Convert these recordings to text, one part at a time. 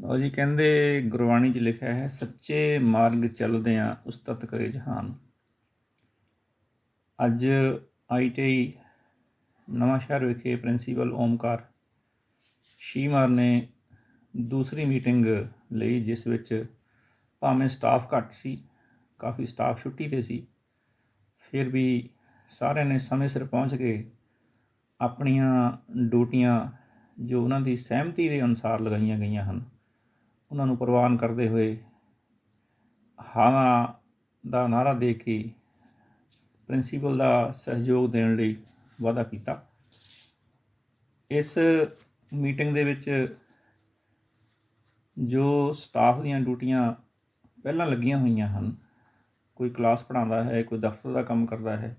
ਲਓ ਜੀ, ਕਹਿੰਦੇ ਗੁਰਬਾਣੀ 'ਚ ਲਿਖਿਆ ਹੈ, ਸੱਚੇ ਮਾਰਗ ਚੱਲਦਿਆਂ ਉਸਤਤ ਕਰੇ ਜਹਾਨ। ਅੱਜ ਆਈਟੀਆਈ ਨਵਾਂ ਸ਼ਹਿਰ ਵਿਖੇ ਪ੍ਰਿੰਸੀਪਲ ਓਮਕਾਰ ਸ਼ੀਮਾਰ ਨੇ ਦੂਸਰੀ ਮੀਟਿੰਗ ਲਈ, ਜਿਸ ਵਿੱਚ ਭਾਵੇਂ ਸਟਾਫ ਘੱਟ ਸੀ, ਕਾਫੀ ਸਟਾਫ ਛੁੱਟੀ ਤੇ ਸੀ, ਫਿਰ ਵੀ ਸਾਰਿਆਂ ਨੇ ਸਮੇਂ ਸਿਰ ਪਹੁੰਚ ਕੇ ਆਪਣੀਆਂ ਡਿਊਟੀਆਂ ਜੋ ਉਹਨਾਂ ਦੀ ਸਹਿਮਤੀ ਦੇ ਅਨੁਸਾਰ ਲਗਾਈਆਂ ਗਈਆਂ ਹਨ। ਉਹਨਾਂ ਨੂੰ ਪ੍ਰਵਾਨ ਕਰਦੇ ਹੋਏ ਹਾਂ ਦਾ ਨਾਰਾ ਦੇ ਕੇ ਪ੍ਰਿੰਸੀਪਲ ਦਾ ਸਹਿਯੋਗ ਦੇਣ ਲਈ ਵਾਅਦਾ ਕੀਤਾ। ਇਸ ਮੀਟਿੰਗ ਦੇ ਵਿੱਚ ਜੋ ਸਟਾਫ ਦੀਆਂ ਡਿਊਟੀਆਂ ਪਹਿਲਾਂ ਲੱਗੀਆਂ ਹੋਈਆਂ ਹਨ, ਕੋਈ ਕਲਾਸ ਪੜ੍ਹਾਉਂਦਾ ਹੈ, ਕੋਈ ਦਫ਼ਤਰ ਦਾ ਕੰਮ ਕਰਦਾ ਹੈ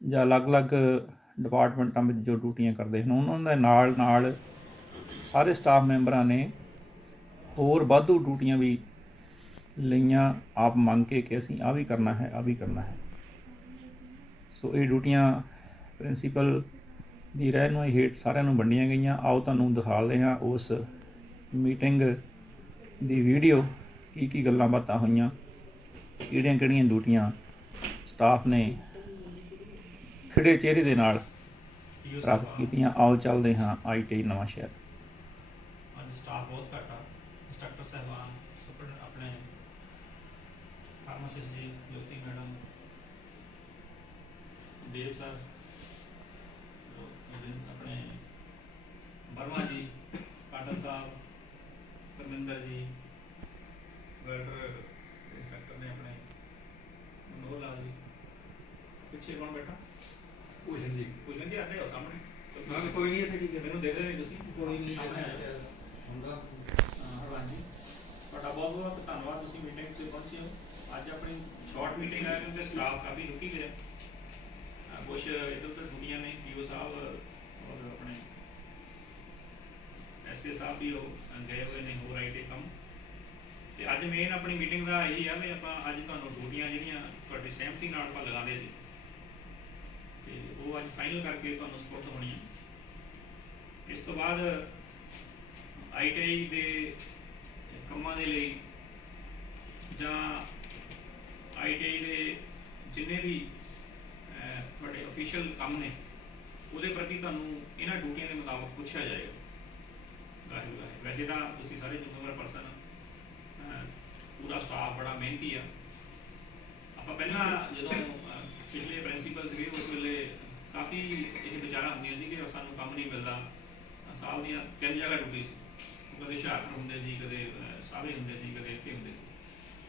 ਜਾਂ ਅਲੱਗ-ਅਲੱਗ ਡਿਪਾਰਟਮੈਂਟਾਂ ਵਿੱਚ ਜੋ ਡਿਊਟੀਆਂ ਕਰਦੇ ਹਨ, ਉਹਨਾਂ ਦੇ ਨਾਲ ਨਾਲ ਸਾਰੇ ਸਟਾਫ ਮੈਂਬਰਾਂ ਨੇ ਹੋਰ ਵਾਧੂ ਡਿਊਟੀਆਂ ਵੀ ਲਈਆਂ, ਆਪ ਮੰਗ ਕੇ ਕਿ ਅਸੀਂ ਆ ਵੀ ਕਰਨਾ ਹੈ ਆ ਵੀ ਕਰਨਾ ਹੈ। ਸੋ ਇਹ ਡਿਊਟੀਆਂ ਪ੍ਰਿੰਸੀਪਲ ਦੀ ਰਹਿਨੁਮਾਈ ਹੇਠ ਸਾਰਿਆਂ ਨੂੰ ਵੰਡੀਆਂ ਗਈਆਂ। ਆਓ ਤੁਹਾਨੂੰ ਦਿਖਾਉਂਦੇ ਹਾਂ ਉਸ ਮੀਟਿੰਗ ਦੀ ਵੀਡੀਓ, ਕੀ ਕੀ ਗੱਲਾਂ ਬਾਤਾਂ ਹੋਈਆਂ, ਕਿਹੜੀਆਂ ਕਿਹੜੀਆਂ ਡਿਊਟੀਆਂ ਸਟਾਫ ਨੇ ਖਿੜੇ ਚਿਹਰੇ ਦੇ ਨਾਲ ਪ੍ਰਾਪਤ ਕੀਤੀਆਂ। ਆਓ ਚੱਲਦੇ ਹਾਂ ਆਈਟੀ ਨਵਾਂ ਸ਼ਹਿਰ ਅੱਜ ਸਟਾਫ ਬਹੁਤ ਘੱਟ ਆ। ਇੰਸਟ੍ਰਕਟਰ ਸਾਹਿਬਾਨ ਸੁਪਰ ਆਪਣੇ ਫਾਰਮਾਸਿਸਟ ਜੀ ਜੋਤੀ ਮੈਡਮ ਦੇਵ ਸਰ ਆਪਣੇ ਵਰਮਾ ਜੀ ਪਾਟਲ ਸਾਹਿਬ ਪਰਮਿੰਦਰ ਜੀ ਵੈਲਡਰ ਇੰਸਟ੍ਰਕਟਰ ਨੇ ਆਪਣੇ ਮਨੋਹਰ ਲਾਲ ਜੀ। ਪਿੱਛੇ ਕੌਣ ਬੈਠਾ? ਭੂਸ਼ਣ ਜੀ। ਕੋਈ ਜੀ ਆਦੇ ਹੋ ਸਾਹਮਣੇ। ਕਿਹਾ ਕੋਈ ਨਹੀਂ ਇੱਥੇ ਹੈ ਮੈਨੂੰ ਦੇਖਦੇ ਨਹੀਂ ਤੁਸੀਂ। ਕੋਈ ਨਹੀਂ। ਹੁੰਦਾ। ਹਾਂ, ਹਰਵੰਸ਼ ਜੀ ਤੁਹਾਡਾ ਬਹੁਤ ਬਹੁਤ ਧੰਨਵਾਦ, ਤੁਸੀਂ ਮੀਟਿੰਗ 'ਚ ਪਹੁੰਚੇ ਹੋ। ਅੱਜ ਆਪਣੀ ਸ਼ਾਰਟ ਮੀਟਿੰਗ ਹੈ ਕਿਉਂਕਿ ਸਟਾਫ ਕਾਫੀ ਰੁਕੀ ਗਿਆ ਅਹ ਕੁਛ ਇੱਧਰ ਛੁੱਟੀਆਂ ਨੇ ਪੀਓ ਸਾਹਿਬ ਔਰ ਆਪਣੇ ਐਸਏ ਸਾਹਿਬ ਵੀ ਉਹ ਗਏ ਹੋਏ ਨੇ ਹੋਰ ਆਈਟੀ ਕੰਮ। ਤੇ ਅੱਜ ਮੇਨ ਆਪਣੀ ਮੀਟਿੰਗ ਦਾ ਇਹੀ ਆ ਵੀ ਆਪਾਂ ਅੱਜ ਤੁਹਾਨੂੰ ਡਿਊਟੀਆਂ ਜਿਹੜੀਆਂ ਤੁਹਾਡੀ ਸਹਿਮਤੀ ਨਾਲ ਆਪਾਂ ਲਗਾਉਂਦੇ ਸੀ। ਤੇ ਉਹ ਅੱਜ ਫਾਈਨਲ ਕਰਕੇ ਤੁਹਾਨੂੰ ਸਪੋਰਟ ਹੋਣੀਆਂ। ਇਸ ਤੋਂ ਬਾਅਦ ਆਈਟੀਆਈ ਦੇ ਕੰਮਾਂ ਦੇ ਲਈ ਜਾਂ ਆਈਟੀਆਈ ਦੇ ਜਿੰਨੇ ਵੀ ਤੁਹਾਡੇ ਅਫੀਸ਼ੀਅਲ ਕੰਮ ਨੇ, ਉਹਦੇ ਪ੍ਰਤੀ ਤੁਹਾਨੂੰ ਇਹਨਾਂ ਡਿਊਟੀਆਂ ਦੇ ਮੁਤਾਬਕ ਪੁੱਛਿਆ ਜਾਏਗਾ। ਗਾਹੀ ਗਾਹੀ ਵੈਸੇ ਤਾਂ ਤੁਸੀਂ ਸਾਰੇ ਜ਼ਿੰਮੇਵਾਰ ਪਰਸਨ ਪੂਰਾ ਸਟਾਫ ਬੜਾ ਮਿਹਨਤੀ ਆ। ਆਪਾਂ ਪਹਿਲਾਂ ਜਦੋਂ ਪਿਛਲੇ ਪ੍ਰਿੰਸੀਪਲ ਸੀਗੇ, ਉਸ ਵੇਲੇ ਕਾਫੀ ਇਹ ਵਿਚਾਰਾਂ ਹੁੰਦੀਆਂ ਸੀ ਕਿ ਸਾਨੂੰ ਕੰਮ ਨਹੀਂ ਮਿਲਦਾ। ਸਾਹਿਬ ਦੀਆਂ ਤਿੰਨ ਜਗ੍ਹਾ ਡਿਊਟੀ ਸੀ। ਕਦੇ ਹੁਸ਼ਿਆਰਪੁਰ ਹੁੰਦੇ ਸੀ ਕਦੇ ਸਾਰੇ ਹੁੰਦੇ ਸੀ ਕਦੇ ਇੱਥੇ ਹੁੰਦੇ ਸੀ।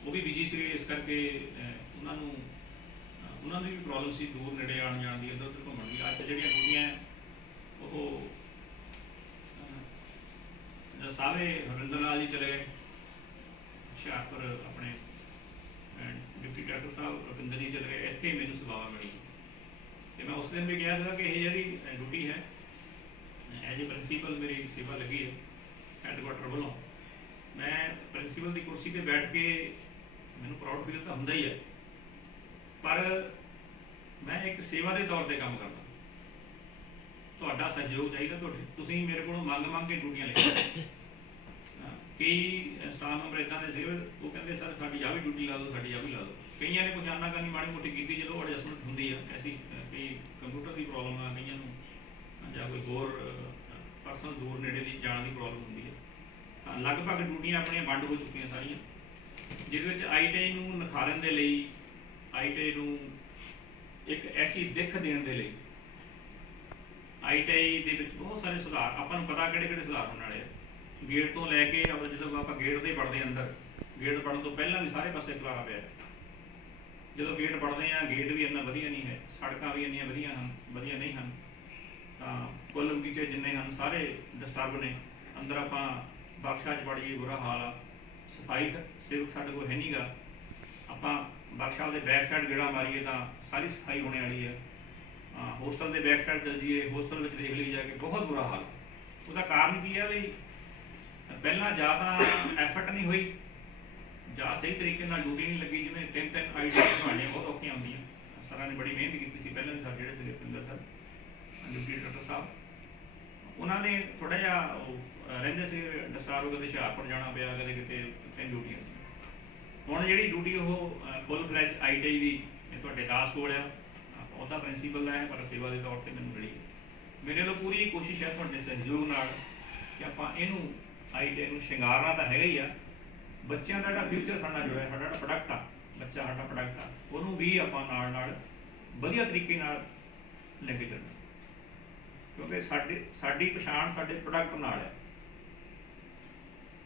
ਉਹ ਵੀ ਬਿਜ਼ੀ ਸੀਗੇ ਇਸ ਕਰਕੇ ਉਹਨਾਂ ਨੂੰ ਉਹਨਾਂ ਦੀ ਵੀ ਪ੍ਰੋਬਲਮ ਸੀ ਦੂਰ ਨੇੜੇ ਆਉਣ ਜਾਣ ਦੀ ਇੱਧਰ ਉੱਧਰ ਘੁੰਮਣ ਦੀ। ਅੱਜ ਜਿਹੜੀਆਂ ਡਿਊਟੀਆਂ ਉਹ ਅਹ, ਸਾਵੇ ਹਰਿੰਦਰ ਲਾਲ ਜੀ ਚਲੇ ਗਏ। ਹੁਸ਼ਿਆਰਪੁਰ ਆਪਣੇ ਡਿਪਟੀ ਡਾਕਟਰ ਸਾਹਿਬ ਰਵਿੰਦਰ ਜੀ ਚਲੇ ਗਏ। ਇੱਥੇ ਮੈਨੂੰ ਸੇਵਾ ਮਿਲੀ ਤੇ ਮੈਂ ਉਸ ਦਿਨ ਵੀ ਕਿਹਾ ਸੀਗਾ ਕਿ ਇਹ ਜਿਹੜੀ ਡਿਊਟੀ ਹੈ ਐਜ ਅ ਪ੍ਰਿੰਸੀਪਲ ਮੇਰੀ ਸੇਵਾ ਲੱਗੀ ਹੈ। ਹੈਡਕੁਆਟਰ ਵੱਲੋਂ। ਮੈਂ ਪ੍ਰਿੰਸੀਪਲ ਦੀ ਕੁਰਸੀ ਤੇ ਬੈਠ ਕੇ ਮੈਨੂੰ ਪ੍ਰਾਊਡ ਫੀਲ ਤਾਂ ਹੁੰਦਾ ਹੀ ਹੈ ਪਰ ਮੈਂ ਇੱਕ ਸੇਵਾ ਦੇ ਤੌਰ ਤੇ ਕੰਮ ਕਰਦਾ। ਤੁਹਾਡਾ ਸਹਿਯੋਗ ਚਾਹੀਦਾ ਤੁਹਾਡੇ, ਤੁਸੀਂ ਮੇਰੇ ਕੋਲੋਂ ਮੰਗ ਮੰਗ ਕੇ ਡਿਊਟੀਆਂ ਲੈ ਕਈ ਸਟਾਫ ਮੈਂਬਰ ਇਦਾਂ ਦੇ ਸੀਗੇ, ਉਹ ਕਹਿੰਦੇ, ਸਰ, ਸਾਡੀ ਆ ਵੀ ਡਿਊਟੀ ਲਾ ਦਿਓ, ਸਾਡੀ ਆ ਵੀ ਲਾ ਦਿਓ। ਕਈਆਂ ਨੇ ਕੁਝ ਆਨਾ ਕਰਨੀ ਮਾੜੀ ਮੋਟੀ ਕੀਤੀ, ਜਦੋਂ ਐਡਜਸਟਮੈਂਟ ਹੁੰਦੀ ਆ, ਐਸੀ ਕਈ ਕੰਪਿਊਟਰ ਦੀ ਪ੍ਰੋਬਲਮ ਆ, ਕਈਆਂ ਨੂੰ ਜਾਂ ਕੋਈ ਹੋਰ ਪਰਸਨਲ ਦੂਰ ਨੇੜੇ ਦੀ ਜਾਣ ਦੀ ਪ੍ਰੋਬਲਮ ਹੁੰਦੀ ਹੈ। ਤਾਂ ਲਗਭਗ ਡਿਊਟੀਆਂ ਆਪਣੀਆਂ ਵੰਡ ਹੋ ਚੁੱਕੀਆਂ ਸਾਰੀਆਂ, ਜਿਹਦੇ ਵਿੱਚ ਆਈਟੀ ਨੂੰ ਨਿਖਾਰਨ ਦੇ ਲਈ, ਆਈਟੀ ਨੂੰ ਇੱਕ ਐਸੀ ਦਿੱਖ ਦੇਣ ਦੇ ਲਈ ਆਈਟੀ ਦੇ ਵਿੱਚ ਬਹੁਤ ਸਾਰੇ ਸੁਧਾਰ, ਆਪਾਂ ਨੂੰ ਪਤਾ ਕਿਹੜੇ ਕਿਹੜੇ ਸੁਧਾਰ ਹੋਣ ਵਾਲੇ ਆ। ਗੇਟ ਤੋਂ ਲੈ ਕੇ ਆਪਾਂ ਜਦੋਂ ਆਪਾਂ ਗੇਟ ਦੇ ਵੜਦੇ ਅੰਦਰ, ਗੇਟ ਵੜਨ ਤੋਂ ਪਹਿਲਾਂ ਵੀ ਸਾਰੇ ਪਾਸੇ ਖਲਾਰਾ ਪਿਆ। ਜਦੋਂ ਗੇਟ ਵੜਦੇ ਆ ਗੇਟ ਵੀ ਇੰਨਾ ਵਧੀਆ ਨਹੀਂ ਹੈ, ਸੜਕਾਂ ਵੀ ਇੰਨੀਆਂ ਵਧੀਆ ਹਨ, ਵਧੀਆ ਨਹੀਂ ਹਨ। ਤਾਂ ਕੁੱਲ ਬਗੀਚੇ ਜਿੰਨੇ ਹਨ, ਸਾਰੇ ਡਿਸਟਰਬ ਨੇ। ਅੰਦਰ ਆਪਾਂ ਬਖਸ਼ਾ ਚ ਬੜੀ ਬੁਰਾ ਹਾਲ ਆ। ਸਫ਼ਾਈ ਸੇਵਕ ਸਾਡੇ ਕੋਲ ਹੈ ਨਹੀਂਗਾ ਆਪਾਂ ਬਖਸ਼ਾ ਦੇ ਬੈਕ ਸਾਈਡ ਗੇੜਾ ਮਾਰੀਏ ਤਾਂ ਸਾਰੀ ਸਫ਼ਾਈ ਹੋਣੇ ਵਾਲੀ ਹੈ ਹੋਸਟਲ ਦੇ ਬੈਕ ਸਾਈਡ ਚੱਲ ਜਾਈਏ ਹੋਸਟਲ ਵਿੱਚ ਦੇਖ ਲਈ ਜਾ ਕੇ ਬਹੁਤ ਬੁਰਾ ਹਾਲ। ਉਹਦਾ ਕਾਰਨ ਕੀ ਹੈ ਵੀ ਪਹਿਲਾਂ ਜ਼ਿਆਦਾ ਐਫਰਟ ਨਹੀਂ ਹੋਈ। ਜਾਂ ਸਹੀ ਤਰੀਕੇ ਨਾਲ ਡਿਊਟੀ ਨਹੀਂ ਲੱਗੀ, ਜਿਵੇਂ ਤਿੰਨ ਤਿੰਨ ਆਈਡੀਆ ਬਣਾਉਣੀਆਂ ਬਹੁਤ ਔਖੀਆਂ ਹੁੰਦੀਆਂ ਸਰਾਂ ਨੇ ਬੜੀ ਮਿਹਨਤ ਕੀਤੀ ਸੀ ਡਾਕਟਰ ਸਾਹਿਬ। ਉਹਨਾਂ ਨੇ ਥੋੜਾ ਜਿਹਾ ਉਹ, ਰਹਿੰਦੇ ਸੀ ਡਸਟਾਰੋ ਕਦੇ ਹੁਸ਼ਿਆਰਪੁਰ ਜਾਣਾ ਪਿਆ ਕਦੇ ਕਿਤੇ ਤਿੰਨ ਡਿਊਟੀਆਂ ਸੀ। ਹੁਣ ਜਿਹੜੀ ਡਿਊਟੀ ਉਹ ਫੁੱਲ ਫਲੈਜ ਆਈਟੀ ਦੀ ਤੁਹਾਡੇ ਦਾਸ ਕੋਲ ਆ। ਉਹਦਾ ਪ੍ਰਿੰਸੀਪਲ ਹੈ ਪਰ ਸੇਵਾ ਦੇ ਤੌਰ ਤੇ ਮੈਨੂੰ ਮਿਲੀ ਮੇਰੇ ਵੱਲੋਂ ਪੂਰੀ ਕੋਸ਼ਿਸ਼ ਹੈ ਤੁਹਾਡੇ ਸਹਿਯੋਗ ਨਾਲ ਕਿ ਆਪਾਂ ਇਹਨੂੰ ਆਈਟੀ ਨੂੰ ਸ਼ਿੰਗਾਰਨਾ ਤਾਂ ਹੈਗਾ ਹੀ ਆ। ਬੱਚਿਆਂ ਦਾ ਜਿਹੜਾ ਫਿਊਚਰ ਸਾਡਾ ਜੋ ਹੈ ਸਾਡਾ ਪ੍ਰੋਡਕਟ ਆ ਬੱਚਾ ਸਾਡਾ ਪ੍ਰੋਡਕਟ ਆ ਉਹਨੂੰ ਵੀ ਆਪਾਂ ਨਾਲ ਨਾਲ ਵਧੀਆ ਤਰੀਕੇ ਨਾਲ ਲੈ ਕੇ ਚੱਲਣਾ। ਕਿਉਂਕਿ ਸਾਡੇ, ਸਾਡੀ ਪਛਾਣ ਸਾਡੇ ਪ੍ਰੋਡਕਟ ਨਾਲ ਹੈ।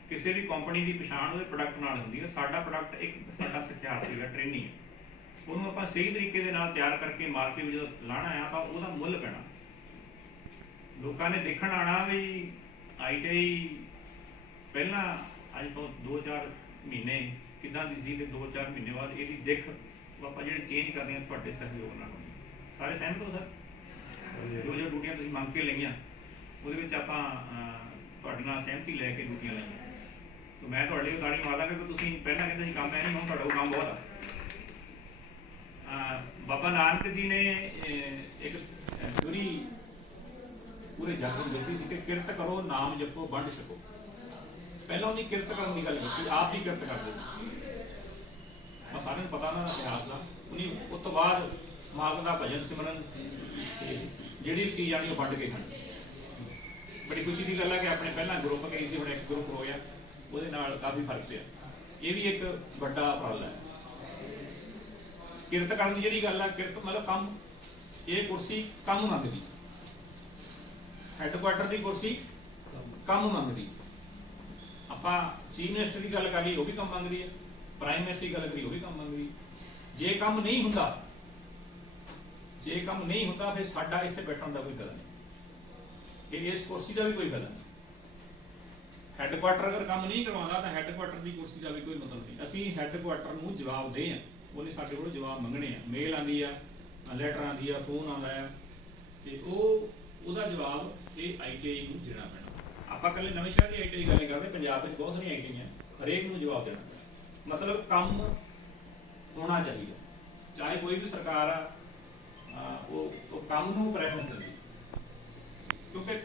ਕਿਸੇ ਵੀ ਕੰਪਨੀ ਦੀ ਪਛਾਣ ਉਹਦੇ ਪ੍ਰੋਡਕਟ ਨਾਲ ਹੁੰਦੀ ਹੈ। ਸਾਡਾ ਪ੍ਰੋਡਕਟ ਇੱਕ ਸਾਡਾ ਸਿਖਿਆਰਥੀ ਹੈ ਟ੍ਰੇਨਿੰਗ ਹੈ। ਉਹਨੂੰ ਆਪਾਂ ਸਹੀ ਤਰੀਕੇ ਦੇ ਨਾਲ ਤਿਆਰ ਕਰਕੇ ਮਾਰਕੀਟ ਵਿੱਚ ਲਾਣਾ ਆ ਤਾਂ ਉਹਦਾ ਮੁੱਲ ਪੈਣਾ। ਲੋਕਾਂ ਨੇ ਦੇਖਣ ਆਣਾ ਵੀ ਆਈਟੀਆਈ ਪਹਿਲਾਂ ਅੱਜ ਤੋਂ 2-4 ਮਹੀਨੇ, ਕਿਦਾਂ ਦੀ ਸੀ ਤੇ 2-4 ਮਹੀਨੇ ਬਾਅਦ ਇਹਦੀ ਦਿੱਖ ਆਪਾਂ ਜਿਹੜੇ ਚੇਂਜ ਕਰਦੇ ਹਾਂ ਤੁਹਾਡੇ ਸਹਿਯੋਗ ਨਾਲ। ਸਾਰੇ ਸਹਿਮਤ ਹੋ ਸਰ ਜੋ ਜੋ ਡਿਊਟੀਆਂ ਤੁਸੀਂ ਮੰਗ ਕੇ ਲਈਆਂ ਉਹਦੇ ਵਿੱਚ ਆਪਾਂ ਤੁਹਾਡੇ ਨਾਲ ਸਹਿਮਤੀ ਲੈ ਕੇ ਡਿਊਟੀਆਂ ਲਈਆਂ। ਸੋ ਮੈਂ ਤੁਹਾਡੇ ਲਈ ਤਾੜੀ ਮਾਰ ਕਿ ਤੁਸੀਂ ਪਹਿਲਾਂ ਕਹਿੰਦੇ ਸੀ ਕੰਮ ਹੈ ਨਹੀਂ ਹੁਣ ਤੁਹਾਡਾ ਉਹ ਕੰਮ ਬਹੁਤ ਆ। ਬਾਬਾ ਨਾਨਕ ਜੀ ਨੇ ਇੱਕ ਅਹ, ਪੂਰੇ ਜਗ ਨੂੰ ਦਿੱਤੀ ਸੀ ਕਿ ਕਿਰਤ ਕਰੋ ਨਾਮ ਜਪੋ ਵੰਡ ਛਕੋ। ਪਹਿਲਾਂ ਉਹਨੇ ਕਿਰਤ ਕਰਨ ਦੀ ਗੱਲ ਕੀਤੀ ਆਪ ਹੀ ਕਿਰਤ ਕਰਦੇ ਸੀ। ਮੈਂ ਸਾਰਿਆਂ ਨੂੰ ਪਤਾ ਨਾ ਇਤਿਹਾਸ ਦਾ। ਉਹਨੇ ਉਸ ਤੋਂ ਬਾਅਦ ਮਾਲਕ ਦਾ ਭਜਨ ਸਿਮਰਨ ਜਿਹੜੀ ਵੀ ਚੀਜ਼ ਆਣੀ ਉਹ ਵੰਡ ਕੇ ਖਾਣੀ। ਬੜੀ ਖੁਸ਼ੀ ਦੀ ਗੱਲ ਹੈ ਕਿ ਆਪਣੇ ਪਹਿਲਾਂ ਗਰੁੱਪ ਕਈ ਸੀ, ਹੁਣ ਇੱਕ ਗਰੁੱਪ ਹੋਇਆ ਉਹਦੇ ਨਾਲ ਕਾਫੀ ਫ਼ਰਕ ਪਿਆ। ਇਹ ਵੀ ਇੱਕ ਵੱਡਾ ਉਪਰਾਲਾ ਹੈ। ਕਿਰਤ ਕਰਨ ਦੀ ਜਿਹੜੀ ਗੱਲ ਹੈ ਕਿਰਤ ਮਤਲਬ ਕੰਮ। ਇਹ ਕੁਰਸੀ ਕੰਮ ਮੰਗਦੀ। ਹੈੱਡਕੁਆਟਰ ਦੀ ਕੁਰਸੀ ਕੰਮ ਮੰਗਦੀ। ਆਪਾਂ ਚੀਫ ਮਿਨਿਸਟਰ ਦੀ ਗੱਲ ਕਰ ਲਈ ਉਹ ਵੀ ਕੰਮ ਮੰਗਦੀ ਹੈ ਪ੍ਰਾਈਮ ਮਿਨਿਸਟਰ ਦੀ ਗੱਲ ਕਰੀ ਉਹ ਵੀ ਕੰਮ ਮੰਗਦੀ। ਜੇ ਕੰਮ ਨਹੀਂ ਹੁੰਦਾ ਜੇ ਕੰਮ ਨਹੀਂ ਹੁੰਦਾ, ਫਿਰ ਸਾਡਾ ਇੱਥੇ ਬੈਠਣ ਦਾ ਕੋਈ ਫਾਇਦਾ ਨਹੀਂ। ਇਹ ਇਸ ਕੁਰਸੀ ਦਾ ਵੀ ਕੋਈ ਫਾਇਦਾ ਨਹੀਂ। ਹੈੱਡਕੁਆਟਰ ਅਗਰ ਕੰਮ ਨਹੀਂ ਕਰਵਾਉਂਦਾ, ਤਾਂ ਹੈੱਡਕੁਆਟਰ ਦੀ ਕੁਰਸੀ ਦਾ ਵੀ ਕੋਈ ਮਤਲਬ ਨਹੀਂ। ਅਸੀਂ ਹੈੱਡਕੁਆਟਰ ਨੂੰ ਜਵਾਬ ਦੇ ਆ। ਉਹਨੇ ਸਾਡੇ ਕੋਲ ਜਵਾਬ ਮੰਗਣੇ ਆ। ਮੇਲ ਆਂਦੀ ਆ ਲੈਟਰ ਆਂਦੀ ਆ ਫੋਨ ਆਉਂਦਾ ਆ। ਤੇ ਉਹ, ਉਹਦਾ ਜਵਾਬ ਇਹ ਆਈਟੀਆਈ ਨੂੰ ਦੇਣਾ ਪੈਣਾ। ਆਪਾਂ ਕੱਲੇ ਨਵੇਂ ਸ਼ਹਿਰ ਦੀ ਆਈਟੀਆਈ ਗੱਲ ਕਰਦੇ, ਪੰਜਾਬ ਵਿੱਚ ਬਹੁਤ ਸਾਰੀਆਂ ਆਈਟੀਆਂ ਹਰੇਕ ਨੂੰ ਜਵਾਬ ਦੇਣਾ ਪੈਣਾ। ਮਤਲਬ ਕੰਮ ਹੋਣਾ ਚਾਹੀਦਾ। ਚਾਹੇ ਕੋਈ ਵੀ ਸਰਕਾਰ ਆ ਉਹ ਉਹ ਕੰਮ ਨੂੰ ਪ੍ਰੈਫਰੈਂਸ ਦਿੰਦੀ ਕਿਉਂਕਿ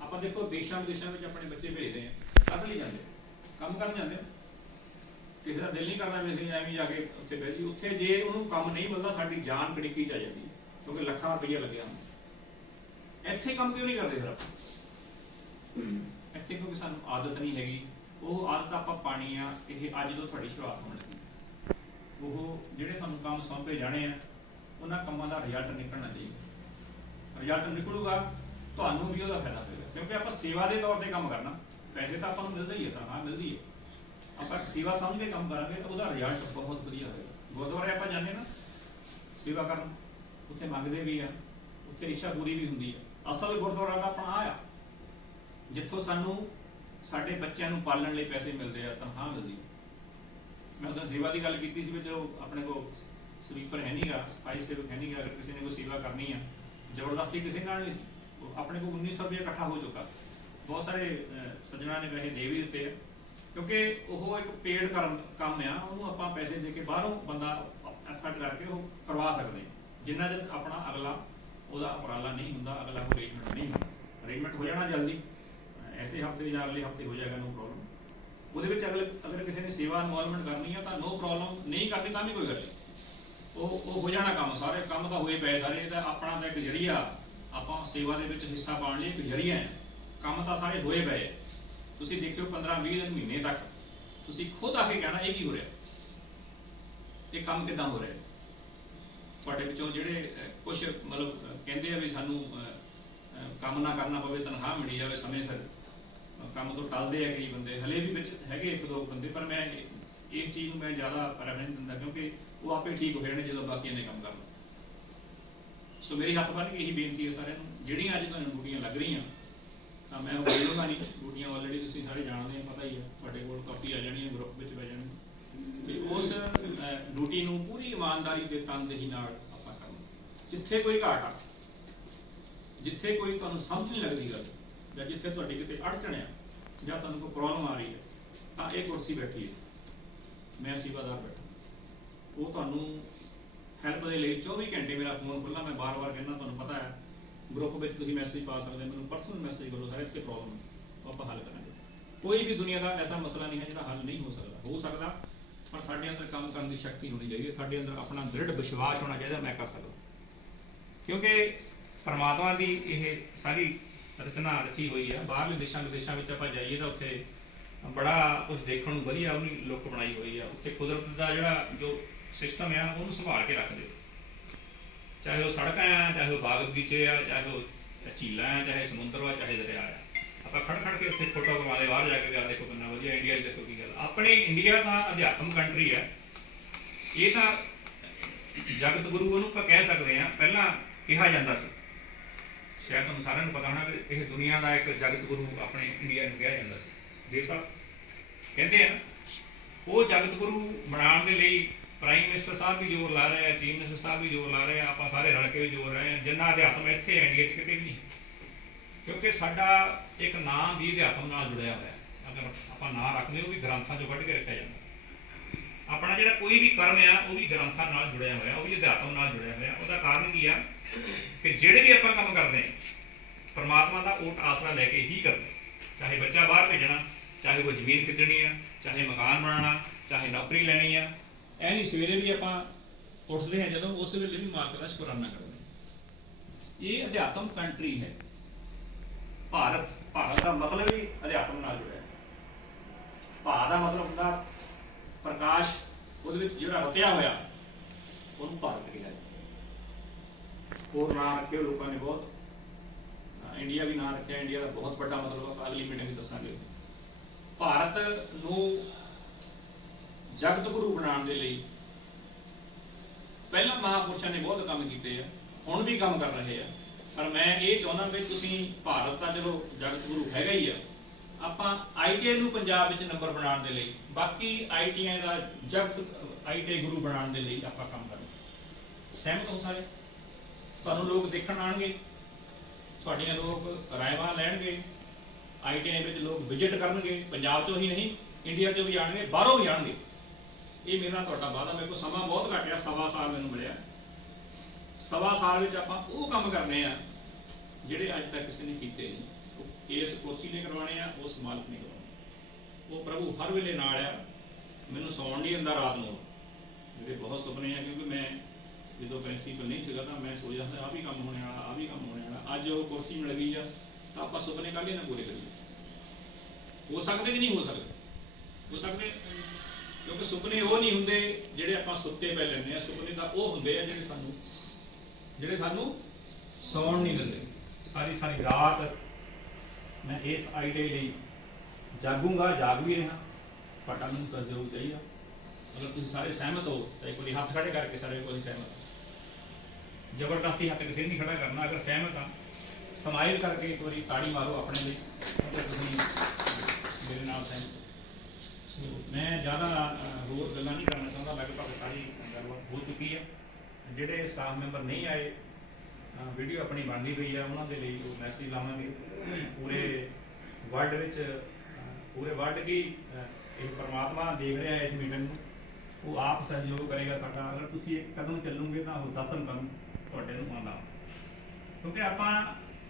ਆਪਾਂ ਦੇਖੋ, ਦੇਸ਼ਾਂ ਵਿਦੇਸ਼ਾਂ ਵਿੱਚ ਆਪਣੇ ਬੱਚੇ ਭੇਜਦੇ ਆ ਕਾਹਦੇ ਲਈ ਜਾਂਦੇ ਕੰਮ ਕਰਨ ਜਾਂਦੇ ਕਿਸੇ ਦਾ ਦਿਲ ਨਹੀਂ ਕਰਦਾ ਵੀ ਅਸੀਂ ਐਵੇਂ ਜਾ ਕੇ ਉੱਥੇ ਬਹਿ ਜੀ ਉੱਥੇ ਜੇ ਉਹਨੂੰ ਕੰਮ ਨਹੀਂ ਮਿਲਦਾ, ਸਾਡੀ ਜਾਨ ਕੜਿੱਕੀ ਚ ਆ ਜਾਂਦੀ ਕਿਉਂਕਿ ਲੱਖਾਂ ਰੁਪਈਆ ਲੱਗਿਆ ਹੁੰਦਾ ਇੱਥੇ ਕੰਮ ਕਿਉਂ ਨਹੀਂ ਕਰਦੇ ਫਿਰ ਆਪਾਂ? ਇੱਥੇ ਕਿਉਂਕਿ ਸਾਨੂੰ ਆਦਤ ਨਹੀਂ ਹੈਗੀ। ਉਹ ਆਦਤ ਆਪਾਂ ਪਾਣੀ ਆ, ਇਹ ਅੱਜ ਤੋਂ ਤੁਹਾਡੀ ਸ਼ੁਰੂਆਤ ਹੋਣ ਲੱਗੀ ਉਹ ਜਿਹੜੇ ਤੁਹਾਨੂੰ ਕੰਮ ਸੌਂਪੇ ਜਾਣੇ ਆ ਉਹਨਾਂ ਕੰਮਾਂ ਦਾ ਰਿਜ਼ਲਟ ਨਿਕਲਣਾ ਚਾਹੀਦਾ। ਰਿਜ਼ਲਟ ਨਿਕਲੂਗਾ, ਤੁਹਾਨੂੰ ਵੀ ਉਹਦਾ ਫਾਇਦਾ ਹੋਵੇਗਾ ਕਿਉਂਕਿ ਆਪਾਂ ਸੇਵਾ ਦੇ ਤੌਰ ਤੇ ਕੰਮ ਕਰਨਾ। ਪੈਸੇ ਤਾਂ ਆਪਾਂ ਨੂੰ ਮਿਲਦਾ ਹੀ ਹੈ ਤਾਂ ਮਿਲਦੀ ਹੈ ਆਪਾਂ ਸੇਵਾ ਸਮਝ ਕੇ ਕੰਮ ਕਰਾਂਗੇ ਤਾਂ ਉਹਦਾ ਰਿਜ਼ਲਟ ਬਹੁਤ ਵਧੀਆ ਹੋਵੇਗਾ ਗੁਰਦੁਆਰੇ ਆਪਾਂ ਜਾਂਦੇ ਨਾ, ਸੇਵਾ ਕਰਨ। ਉੱਥੇ ਮੰਗਦੇ ਵੀ ਆ, ਉੱਥੇ ਇੱਛਾ ਪੂਰੀ ਵੀ ਹੁੰਦੀ ਹੈ ਅਸਲ ਗੁਰਦੁਆਰਾ ਦਾ ਆਪਣਾ ਆ। ਜਿੱਥੋਂ ਸਾਨੂੰ ਸਾਡੇ ਬੱਚਿਆਂ ਨੂੰ ਪਾਲਣ ਲਈ ਪੈਸੇ ਮਿਲਦੇ ਆ, ਤਨਖਾਹ ਮਿਲਦੀ ਹੈ ਮੈਂ ਉਦੋਂ ਸੇਵਾ ਦੀ ਗੱਲ ਕੀਤੀ ਸੀ ਵੀ ਚਲੋ ਆਪਣੇ ਕੋਲ ਸਵੀਪਰ ਹੈ ਨਹੀਂਗਾ ਸਫ਼ਾਈ ਸੇਵਕ ਹੈ ਨਹੀਂਗਾ ਅਗਰ ਕਿਸੇ ਨੇ ਕੋਈ ਸੇਵਾ ਕਰਨੀ ਆ। ਜ਼ਬਰਦਸਤੀ ਕਿਸੇ ਨਾਲ ਨਹੀਂ ਸੀ। ਉਹ ਆਪਣੇ ਕੋਲ 1900 ਰੁਪਏ ਇਕੱਠਾ ਹੋ ਚੁੱਕਾ। ਬਹੁਤ ਸਾਰੇ ਅਹ, ਸੱਜਣਾਂ ਨੇ ਪੈਸੇ ਦੇ ਵੀ ਦਿੱਤੇ ਆ। ਕਿਉਂਕਿ ਉਹ ਇੱਕ ਪੇਡ ਕਰਮ ਕੰਮ ਆ ਉਹਨੂੰ ਆਪਾਂ ਪੈਸੇ ਦੇ ਕੇ ਬਾਹਰੋਂ ਬੰਦਾ ਐਫਰਟ ਕਰਕੇ ਉਹ ਕਰਵਾ ਸਕਦੇ। ਹਾਂ। ਜਿੰਨਾ ਚਿਰ ਆਪਣਾ ਅਗਲਾ ਉਹਦਾ ਉਪਰਾਲਾ ਨਹੀਂ ਹੁੰਦਾ ਅਗਲਾ ਕੋਈ ਅਰੇਂਜਮੈਂਟ ਨਹੀਂ ਹੁੰਦਾ। ਅਰੇਂਜਮੈਂਟ ਹੋ ਜਾਣਾ ਜਲਦੀ। ਐਸੇ ਹਫ਼ਤੇ ਜਾਂ ਅਗਲੇ ਹਫ਼ਤੇ ਹੋ ਜਾਏਗਾ ਨੋ ਪ੍ਰੋਬਲਮ ਉਹਦੇ ਵਿੱਚ ਅਗਲੇ ਅਗਰ ਕਿਸੇ ਨੇ ਸੇਵਾ ਇਨਵੋਲਵਮੈਂਟ ਕਰਨੀ ਆ ਤਾਂ ਨੋ ਪ੍ਰੋਬਲਮ ਨਹੀਂ ਕਰਨੀ ਤਾਂ ਵੀ ਕੋਈ ਗੱਲ ਨਹੀਂ। ਉਹ ਉਹ ਹੋ ਜਾਣਾ ਕੰਮ ਸਾਰੇ, ਕੰਮ ਤਾਂ ਹੋਏ ਪਏ ਸਾਰੇ ਇਹਦਾ ਆਪਣਾ ਤਾਂ ਇੱਕ ਜਰੀਆ। ਆਪਾਂ ਸੇਵਾ ਦੇ ਵਿੱਚ ਹਿੱਸਾ ਪਾਉਣ ਲਈ ਇੱਕ ਜਰੀਆ ਹੈ। ਕੰਮ ਤਾਂ ਸਾਰੇ ਹੋਏ ਪਏ। ਤੁਸੀਂ ਦੇਖਿਓ 15 20 ਦਿਨ ਮਹੀਨੇ ਤੱਕ। ਤੁਸੀਂ ਖੁਦ ਆ ਕੇ ਕਹਿਣਾ, ਇਹ ਕੀ ਹੋ ਰਿਹਾ? ਇਹ ਕੰਮ ਕਿਦਾਂ ਹੋ ਰਿਹਾ? ਤੁਹਾਡੇ ਵਿੱਚੋਂ ਜਿਹੜੇ ਕੁਝ ਮਤਲਬ ਕਹਿੰਦੇ ਆ ਵੀ ਸਾਨੂੰ ਕੰਮ ਨਾ ਕਰਨਾ ਪਵੇ, ਤਨਖਾਹ ਮਿਲੀ ਜਾਵੇ ਸਮੇਂ ਸਿਰ। ਕੰਮ ਤੋਂ ਟਲਦੇ ਆ ਕਈ ਬੰਦੇ। ਹਲੇ ਵੀ ਵਿੱਚ ਹੈਗੇ ਇੱਕ ਦੋ ਬੰਦੇ, ਪਰ ਮੈਂ ਇਸ ਚੀਜ਼ ਨੂੰ ਮੈਂ ਜ਼ਿਆਦਾ ਪ੍ਰੈਫਰੈਂਸ ਦਿੰਦਾ ਕਿਉਂਕਿ ਉਹ ਆਪੇ ਠੀਕ ਹੋ ਜਾਣੇ ਜਦੋਂ ਬਾਕੀਆਂ ਨੇ ਕੰਮ ਕਰਨਾ। ਸੋ ਮੇਰੀ ਹੱਥ ਬੰਨ੍ਹ ਕੇ ਇਹੀ ਬੇਨਤੀ ਹੈ ਸਾਰਿਆਂ ਨੂੰ, ਜਿਹੜੀਆਂ ਅੱਜ ਤੁਹਾਨੂੰ ਡਿਊਟੀਆਂ ਲੱਗ ਰਹੀਆਂ, ਤਾਂ ਮੈਂ ਉਹ ਬੋਲੂੰਗਾ ਨਹੀਂ। ਡਿਊਟੀਆਂ ਆਲਰੇਡੀ ਤੁਸੀਂ ਸਾਰੇ ਜਾਣਦੇ ਆ ਪਤਾ ਹੀ ਹੈ, ਤੁਹਾਡੇ ਕੋਲ ਕਾਪੀ ਆ ਜਾਣੀ ਹੈ, ਗਰੁੱਪ ਵਿੱਚ ਪੈ ਜਾਣੀ ਤੇ ਉਸ ਡਿਊਟੀ ਨੂੰ ਪੂਰੀ ਇਮਾਨਦਾਰੀ ਤੇ ਤਨਦੇਹੀ ਨਾਲ ਆਪਾਂ ਕਰਨਾ। ਜਿੱਥੇ ਕੋਈ ਘਾਟ ਆ, ਜਿੱਥੇ ਕੋਈ ਤੁਹਾਨੂੰ ਸਮਝ ਨਹੀਂ ਲੱਗਦੀ ਗੱਲ, ਜਾਂ ਜਿੱਥੇ ਤੁਹਾਡੀ ਕਿਤੇ ਅੜਚਣ ਆ, ਜਾਂ ਤੁਹਾਨੂੰ ਕੋਈ ਪ੍ਰੋਬਲਮ ਆ ਰਹੀ ਹੈ, ਤਾਂ ਇਹ ਕੁਰਸੀ ਬੈਠੀ ਹੈ। ਮੈਂ ਸੇਵਾਦਾਰ ਬੈਠਾ। ਉਹ ਤੁਹਾਨੂੰ ਹੈਲਪ ਦੇ ਲਈ 24 ਘੰਟੇ ਮੇਰਾ ਫੋਨ ਖੁੱਲਾ ਮੈਂ ਬਾਰ-ਬਾਰ ਕਹਿੰਦਾ, ਤੁਹਾਨੂੰ ਪਤਾ ਹੈ ਗਰੁੱਪ ਵਿੱਚ ਤੁਸੀਂ ਮੈਸੇਜ ਪਾ ਸਕਦੇ ਮੈਨੂੰ ਪਰਸਨਲ ਮੈਸੇਜ ਕਰੋ, ਸਾਰੇ ਇੱਥੇ ਪ੍ਰੋਬਲਮ ਉਹ ਆਪਾਂ ਹੱਲ ਕਰਾਂਗੇ। ਕੋਈ ਵੀ ਦੁਨੀਆ ਦਾ ਐਸਾ ਮਸਲਾ ਨਹੀਂ ਹੈ ਜਿਹੜਾ ਹੱਲ ਨਹੀਂ ਹੋ ਸਕਦਾ। ਹੋ ਸਕਦਾ, ਪਰ ਸਾਡੇ ਅੰਦਰ ਕੰਮ ਕਰਨ ਦੀ ਸ਼ਕਤੀ ਹੋਣੀ ਚਾਹੀਦੀ ਹੈ। ਸਾਡੇ ਅੰਦਰ ਆਪਣਾ ਦ੍ਰਿੜ ਵਿਸ਼ਵਾਸ ਹੋਣਾ ਚਾਹੀਦਾ, ਮੈਂ ਕਰ ਸਕਦਾ। ਕਿਉਂਕਿ ਪਰਮਾਤਮਾ ਦੀ ਇਹ ਸਾਰੀ ਰਚਨਾ ਰਚੀ ਹੋਈ ਹੈ, ਬਾਹਰਲੇ ਦੇਸ਼ਾਂ ਵਿਦੇਸ਼ਾਂ ਵਿੱਚ ਆਪਾਂ ਜਾਈਏ ਤਾਂ ਉੱਥੇ ਬੜਾ ਕੁਝ ਦੇਖਣ ਨੂੰ ਵਧੀਆ ਉਹਨੀ ਲੁੱਕ ਬਣਾਈ ਹੋਈ ਆ। ਉੱਥੇ ਕੁਦਰਤ ਦਾ ਜਿਹੜਾ ਜੋ ਸਿਸਟਮ ਆ, ਉਹਨੂੰ ਸੰਭਾਲ ਕੇ ਰੱਖਦੇ ਚਾਹੇ ਉਹ ਸੜਕਾਂ ਆ, ਚਾਹੇ ਉਹ ਬਾਗ ਬਗੀਚੇ ਆ, ਚਾਹੇ ਉਹ ਝੀਲਾਂ ਆ, ਚਾਹੇ ਸਮੁੰਦਰ ਆ, ਚਾਹੇ ਦਰਿਆ ਆ। ਆਪਾਂ ਖੜ ਖੜ ਕੇ ਉੱਥੇ ਫੋਟੋ ਕਮਾਲੇ ਬਾਹਰ ਜਾ ਕੇ ਵੀ ਆ ਦੇਖੋ ਕਿੰਨਾ ਵਧੀਆ ਇੰਡੀਆ 'ਚ ਦੇਖੋ ਕੀ ਗੱਲ ਆਪਣੇ ਇੰਡੀਆ ਤਾਂ ਅਧਿਆਤਮ ਕੰਟਰੀ ਹੈ ਇਹ ਤਾਂ ਜਗਤ ਗੁਰੂ ਉਹਨੂੰ ਆਪਾਂ ਕਹਿ ਸਕਦੇ ਆ, ਪਹਿਲਾਂ ਕਿਹਾ ਜਾਂਦਾ ਸੀ। ਸ਼ਾਇਦ ਤੁਹਾਨੂੰ ਸਾਰਿਆਂ ਨੂੰ ਪਤਾ ਹੋਣਾ ਕਿ ਇਹ ਦੁਨੀਆ ਦਾ ਇੱਕ ਜਗਤ ਗੁਰੂ ਆਪਣੇ ਇੰਡੀਆ ਨੂੰ ਕਿਹਾ ਜਾਂਦਾ ਸੀ। ਦੇਵ ਸਾਹਿਬ, ਕਹਿੰਦੇ ਆ, ਉਹ ਜਗਤ ਗੁਰੂ ਬਣਾਉਣ ਦੇ ਲਈ ਪ੍ਰਾਈਮ ਮਿਨਿਸਟਰ ਸਾਹਿਬ ਵੀ ਜ਼ੋਰ ਲਾ ਰਹੇ ਆ ਚੀਫ ਮਿਨਿਸਟਰ ਸਾਹਿਬ ਵੀ ਜ਼ੋਰ ਲਾ ਰਹੇ ਆ ਆਪਾਂ ਸਾਰੇ ਰਲ ਕੇ ਵੀ ਜ਼ੋਰ ਰਹੇ ਆ, ਜਿੰਨਾ ਅਧਿਆਤਮ ਇੱਥੇ ਇੰਡੀਆ 'ਚ ਕਿਤੇ ਵੀ ਨਹੀਂ। ਕਿਉਂਕਿ ਸਾਡਾ ਇੱਕ ਨਾਮ ਵੀ ਅਧਿਆਤਮ ਨਾਲ ਜੁੜਿਆ ਹੋਇਆ ਅਗਰ ਆਪਾਂ ਨਾਂ ਰੱਖਦੇ ਉਹ ਵੀ ਗ੍ਰੰਥਾਂ 'ਚੋਂ ਕੱਢ ਕੇ ਰੱਖਿਆ ਜਾਂਦਾ। ਆਪਣਾ ਜਿਹੜਾ ਕੋਈ ਵੀ ਕਰਮ ਆ, ਉਹ ਵੀ ਗ੍ਰੰਥਾਂ ਨਾਲ ਜੁੜਿਆ ਹੋਇਆ, ਉਹ ਵੀ ਅਧਿਆਤਮ ਨਾਲ ਜੁੜਿਆ ਹੋਇਆ। ਉਹਦਾ ਕਾਰਨ ਕੀ ਆ? ਕਿ ਜਿਹੜੇ ਵੀ ਆਪਾਂ ਕੰਮ ਕਰਦੇ ਹਾਂ, ਪਰਮਾਤਮਾ ਦਾ ਓਟ ਆਸਰਾ ਲੈ ਕੇ ਹੀ ਕਰਦੇ ਚਾਹੇ ਬੱਚਾ ਬਾਹਰ ਭੇਜਣਾ ਚਾਹੇ ਉਹ ਜ਼ਮੀਨ ਖਰੀਦਣੀ ਆ, ਚਾਹੇ ਮਕਾਨ ਬਣਾਉਣਾ, ਚਾਹੇ ਨੌਕਰੀ ਲੈਣੀ ਆ, ਐ ਨਹੀਂ ਸਵੇਰੇ ਵੀ ਆਪਾਂ ਉੱਠਦੇ ਹਾਂ ਜਦੋਂ ਉਸ ਵੇਲੇ ਵੀ ਮਾਲਕ ਦਾ ਸ਼ੁਕਰਾਨਾ ਕਰਦੇ ਇਹ ਅਧਿਆਤਮ ਕੰਟਰੀ ਹੈ। ਭਾਰਤ ਭਾਰਤ ਦਾ ਮਤਲਬ ਹੀ ਅਧਿਆਤਮ ਨਾਲ ਜੁੜਿਆ ਹੈ। ਭਾ ਦਾ ਮਤਲਬ ਹੁੰਦਾ ਪ੍ਰਕਾਸ਼ ਉਹਦੇ ਵਿੱਚ ਜਿਹੜਾ ਰਤਿਆ ਹੋਇਆ, ਉਹਨੂੰ ਭਾਰਤ ਕਿਹਾ ਹੈ। ਹੋਰ ਨਾਂ ਰੱਖੇ ਹੋਏ ਲੋਕਾਂ ਨੇ ਬਹੁਤ। ਇੰਡੀਆ ਵੀ ਨਾਂ ਰੱਖਿਆ ਇੰਡੀਆ ਦਾ ਬਹੁਤ ਵੱਡਾ ਮਤਲਬ ਆਪਾਂ ਅਗਲੀ ਮੀਟਿੰਗ ਵਿੱਚ ਦੱਸਾਂਗੇ। ਭਾਰਤ ਨੂੰ ਜਗਤ ਗੁਰੂ ਬਣਾਉਣ ਦੇ ਲਈ ਪਹਿਲਾਂ ਮਹਾਪੁਰਸ਼ਾਂ ਨੇ ਬਹੁਤ ਕੰਮ ਕੀਤੇ ਆ, ਹੁਣ ਵੀ ਕੰਮ ਕਰ ਰਹੇ ਆ। ਪਰ ਮੈਂ ਇਹ ਚਾਹੁੰਦਾ ਵੀ ਤੁਸੀਂ ਭਾਰਤ ਦਾ ਚਲੋ ਜਗਤ ਗੁਰੂ ਹੈਗਾ ਹੀ ਆ, ਆਪਾਂ ਆਈਟੀਆਈ ਨੂੰ ਪੰਜਾਬ ਵਿੱਚ ਨੰਬਰ ਬਣਾਉਣ ਦੇ ਲਈ, ਬਾਕੀ ਆਈਟੀਆਈ ਦਾ ਜਗਤ ਆਈਟੀਆਈ ਗੁਰੂ ਬਣਾਉਣ ਦੇ ਲਈ ਆਪਾਂ ਕੰਮ ਕਰਾਂਗੇ ਸਹਿਮਤ ਹੋ ਸਾਰੇ? ਤੁਹਾਨੂੰ ਲੋਕ ਦੇਖਣ ਆਣਗੇ ਤੁਹਾਡੀਆਂ ਲੋਕ ਰਾਇਵਾਂ ਲੈਣਗੇ ਆਈਟੀਆਈ ਵਿੱਚ ਲੋਕ ਵਿਜ਼ਿਟ ਕਰਨਗੇ, ਪੰਜਾਬ ਚੋਂ ਹੀ ਨਹੀਂ, ਇੰਡੀਆ ਚੋਂ ਵੀ ਆਣਗੇ, ਬਾਹਰੋਂ ਵੀ ਆਣਗੇ। ਇਹ ਮੇਰਾ ਤੁਹਾਡਾ ਵਾਅਦਾ, ਮੇਰੇ ਕੋਲ ਸਮਾਂ ਬਹੁਤ ਘੱਟ ਆ ਸਵਾ ਸਾਲ ਮੈਨੂੰ ਮਿਲਿਆ। ਸਵਾ ਸਾਲ ਵਿੱਚ ਆਪਾਂ ਉਹ ਕੰਮ ਕਰਨੇ ਆ, ਜਿਹੜੇ ਅੱਜ ਤੱਕ ਕਿਸੇ ਨੇ ਕੀਤੇ ਨਹੀਂ। ਉਹ ਇਸ ਕੁਰਸੀ ਨੇ ਕਰਵਾਉਣੇ ਆ, ਉਸ ਮਾਲਕ ਨੇ ਕਰਵਾਉਣੇ। ਉਹ ਪ੍ਰਭੂ ਹਰ ਵੇਲੇ ਨਾਲ ਆ, ਮੈਨੂੰ ਸੌਣ ਨਹੀਂ ਦਿੰਦਾ ਰਾਤ ਨੂੰ। ਮੇਰੇ ਬਹੁਤ ਸੁਪਨੇ ਆ, ਕਿਉਂਕਿ ਮੈਂ ਜਦੋਂ ਪ੍ਰਿੰਸੀਪਲ ਨਹੀਂ ਸੀਗਾ ਤਾਂ ਮੈਂ ਸੋਚਦਾ ਸੀ ਆ ਵੀ ਕੰਮ ਹੋਣੇ ਵਾਲਾ ਆ ਵੀ ਕੰਮ ਹੋਣੇ ਵਾਲਾ। ਅੱਜ ਉਹ ਕੁਰਸੀ ਮਿਲ ਗਈ ਆ, ਤਾਂ ਆਪਾਂ ਸੁਪਨੇ ਕਾਹਦੇ ਨਾ ਪੂਰੇ ਕਰੀਏ? ਹੋ ਸਕਦੇ ਕਿ ਨਹੀਂ ਹੋ ਸਕਦੇ? ਹੋ ਸਕਦੇ, ਕਿਉਂਕਿ ਸੁਪਨੇ ਉਹ ਨਹੀਂ ਹੁੰਦੇ ਜਿਹੜੇ ਆਪਾਂ ਸੁੱਤੇ ਪੈ ਲੈਂਦੇ ਆ ਸੁਪਨੇ ਤਾਂ ਉਹ ਹੁੰਦੇ ਆ ਜਿਹੜੇ ਸਾਨੂੰ ਜਿਹੜੇ ਸਾਨੂੰ ਸੌਣ ਨਹੀਂ ਦਿੰਦੇ। ਸਾਰੀ ਸਾਰੀ ਰਾਤ ਮੈਂ ਇਸ ਆਈਡੀਆ ਲਈ ਜਾਗੂੰਗਾ, ਜਾਗ ਵੀ ਰਿਹਾ। ਪਟਾ ਨੂੰ ਤਾਂ ਜ਼ਰੂਰ ਚਾਹੀਦਾ। ਅਗਰ ਤੁਸੀਂ ਸਾਰੇ ਸਹਿਮਤ ਹੋ, ਤਾਂ ਇੱਕ ਵਾਰੀ ਹੱਥ ਖੜੇ ਕਰਕੇ ਸਾਰੇ ਕੋਈ ਸਹਿਮਤ। ਹੋ। ਜ਼ਬਰਦਸਤੀ ਹੱਥ ਕਿਸੇ ਨਹੀਂ ਖੜਾ ਕਰਨਾ। ਅਗਰ ਸਹਿਮਤ ਆ ਸਮਾਈਲ ਕਰਕੇ ਇੱਕ ਵਾਰੀ ਤਾੜੀ ਮਾਰੋ ਆਪਣੇ ਲਈ। ਤੁਸੀਂ ਮੇਰੇ ਨਾਲ ਸਹਿਮਤ ਮੈਂ ਜ਼ਿਆਦਾ ਹੋਰ ਗੱਲਾਂ ਨਹੀਂ ਕਰਨਾ ਚਾਹੁੰਦਾ। ਲਗਭਗ ਸਾਰੀ ਗੱਲਬਾਤ ਹੋ ਚੁੱਕੀ ਹੈ ਜਿਹੜੇ ਸਟਾਫ ਮੈਂਬਰ ਨਹੀਂ ਆਏ ਵੀਡੀਓ ਆਪਣੀ ਬਣਦੀ ਪਈ ਆ। ਉਹਨਾਂ ਦੇ ਲਈ ਉਹ ਮੈਸੇਜ ਲਾਵਾਂਗੇ। ਪੂਰੇ ਵਰਲਡ ਵਿੱਚ ਪੂਰੇ ਵਰਲਡ ਦੀ ਇਹ ਪਰਮਾਤਮਾ ਦੇਖ ਰਿਹਾ ਹੈ ਇਸ ਮੀਟਿੰਗ ਨੂੰ। ਉਹ ਆਪ ਸਹਿਯੋਗ ਕਰੇਗਾ ਸਾਡਾ। ਅਗਰ ਤੁਸੀਂ ਇੱਕ ਕਦਮ ਚੱਲੋਗੇ ਤਾਂ ਉਹ ਦਸਨ ਕਦਮ ਤੁਹਾਡੇ ਨੂੰ ਆਉਂਦਾ। ਕਿਉਂਕਿ ਆਪਾਂ